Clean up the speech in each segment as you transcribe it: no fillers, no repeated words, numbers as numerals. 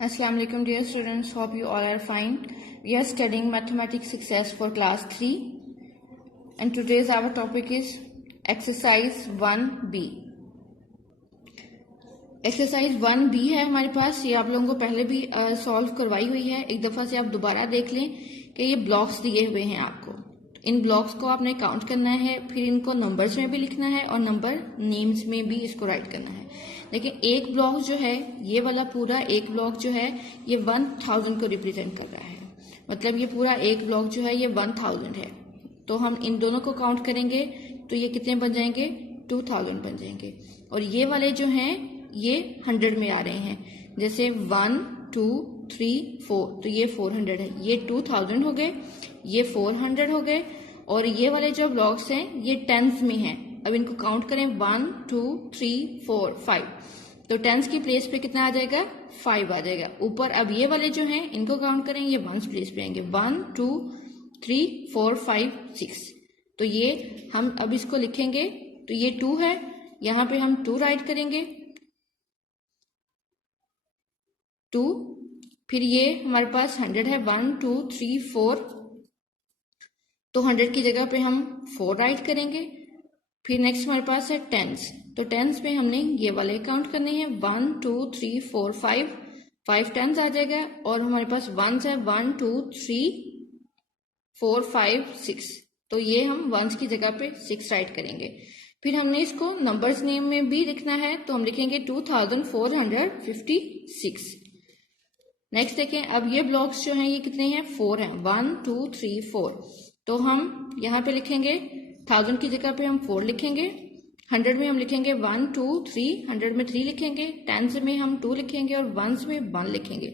Assalamu alaikum dear students, hope you all are fine. We are studying mathematics success for class 3 and today's our topic is exercise 1b. Exercise 1b है हमारे पास, ये आप लोगों को पहले भी solve करवाई हुई है। एक दफा से आप दोबारा देख लें कि ये ब्लॉक्स दिए हुए हैं आपको। इन ब्लॉक्स को आपने काउंट करना है, फिर इनको नंबर्स में भी लिखना है और नंबर नेम्स में भी इसको राइट करना है। देखिए एक ब्लॉक जो है, ये वाला पूरा एक ब्लॉक जो है ये 1000 को रिप्रेजेंट कर रहा है। मतलब ये पूरा एक ब्लॉक जो है ये 1000 है। तो हम इन दोनों को काउंट करेंगे तो ये कितने बन जाएंगे, 2000 बन जाएंगे। और ये वाले जो हैं ये 100 में आ रहे हैं, जैसे 1 2 3 4, तो ये 400 है। ये 2000 हो गए, ये 400 हो गए। और ये वाले जो ब्लॉक्स हैं ये टेंस में हैं। अब इनको काउंट करें 1 2 3 4 5, तो टेंस की प्लेस पे कितना आ जाएगा, 5 आ जाएगा ऊपर। अब ये वाले जो हैं इनको काउंट करें, ये वंस प्लेस पे आएंगे, 1 2 3 4 5 6। तो ये हम अब इसको लिखेंगे, तो ये 2 है, यहाँ पे हम 2 राइट करेंगे 2। फिर ये हमारे पास 100 है, 1 2 3 4, तो 100 की जगह पे हम 4 राइट करेंगे। फिर नेक्स्ट हमारे पास है टेंस, तो टेंस में हमने ये वाले काउंट करने हैं, 1 2 3 4 5 टेंस आ जाएगा। और हमारे पास वंस है 1 2 3 4 5 6, तो ये हम वंस की जगह पे 6 राइट करेंगे। फिर हमने इसको नंबर्स नेम में भी लिखना है, तो हम लिखेंगे 2456। नेक्स्ट देखें, अब ये ब्लॉक्स जो हैं ये कितने हैं, 4 हैं, 1 2 3 4। तो हम यहाँ पे लिखेंगे 1000 की जगह पे हम 4 लिखेंगे, 100 में हम लिखेंगे 1 2 3, 100 में 3 लिखेंगे, टेंस में हम 2 लिखेंगे और वंस में 1 लिखेंगे।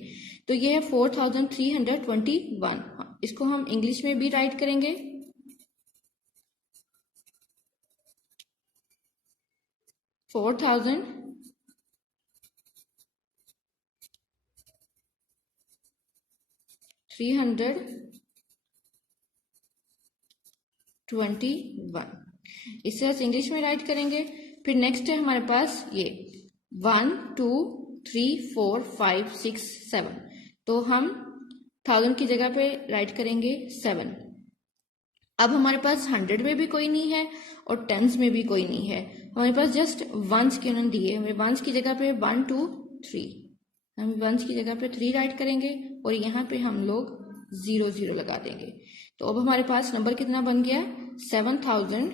तो ये है 4321। इसको हम इंग्लिश में भी राइट करेंगे, 4321, इस तरह से इंग्लिश में राइट करेंगे। फिर नेक्स्ट है हमारे पास ये 1 2 3 4 5 6 7, तो हम 1000 की जगह पे राइट करेंगे 7। अब हमारे पास 100 में भी कोई नहीं है और टेंस में भी कोई नहीं है, हमारे पास जस्ट वंस के उन्होंने दिए। हमें वंस की जगह पे 1 2 3, हम वंस की जगह पे 3 राइट करेंगे और यहाँ पे हम लोग 0 0 लगा देंगे। तो अब हमारे पास नंबर कितना बन गया, 7003।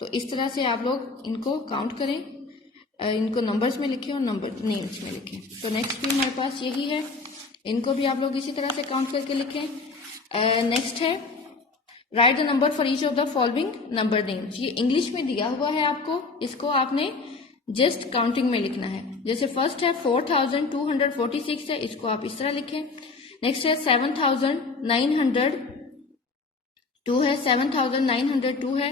तो इस तरह से आप लोग इनको काउंट करें, इनको नंबर्स में लिखें और नंबर नेम्स में लिखें। तो नेक्स्ट भी हमारे पास यही है, इनको भी आप लोग इसी तरह से काउंट करके लिखें। नेक्स्ट है right the number for each of the following number names. ये इंग्लिश में दिया हुआ है आपको, इसको आपने जस्ट काउंटिंग में लिखना है। जैसे फर्स्ट है 4246 है, इसको आप इस तरह लिखें। नेक्स्ट है 7902 है, 7902 है,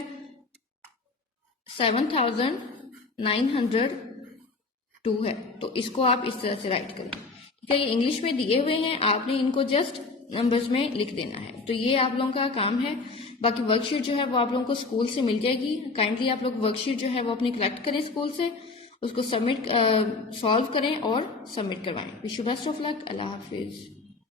7902 है, तो इसको आप इस तरह से राइट करें। ठीक है, ये इंग्लिश में दिए हुए हैं, आपने इनको जस्ट नंबर्स में लिख देना है। तो ये आप लोगों का काम है। बाकी वर्कशीट जो है वो आप लोगों को स्कूल से मिल जाएगी। काइंडली आप लोग वर्कशीट जो है वो अपनी कलेक्ट करें स्कूल से, उसको सबमिट सॉल्व करें और सबमिट करवाएं। Wish you best of luck. Allah Hafiz.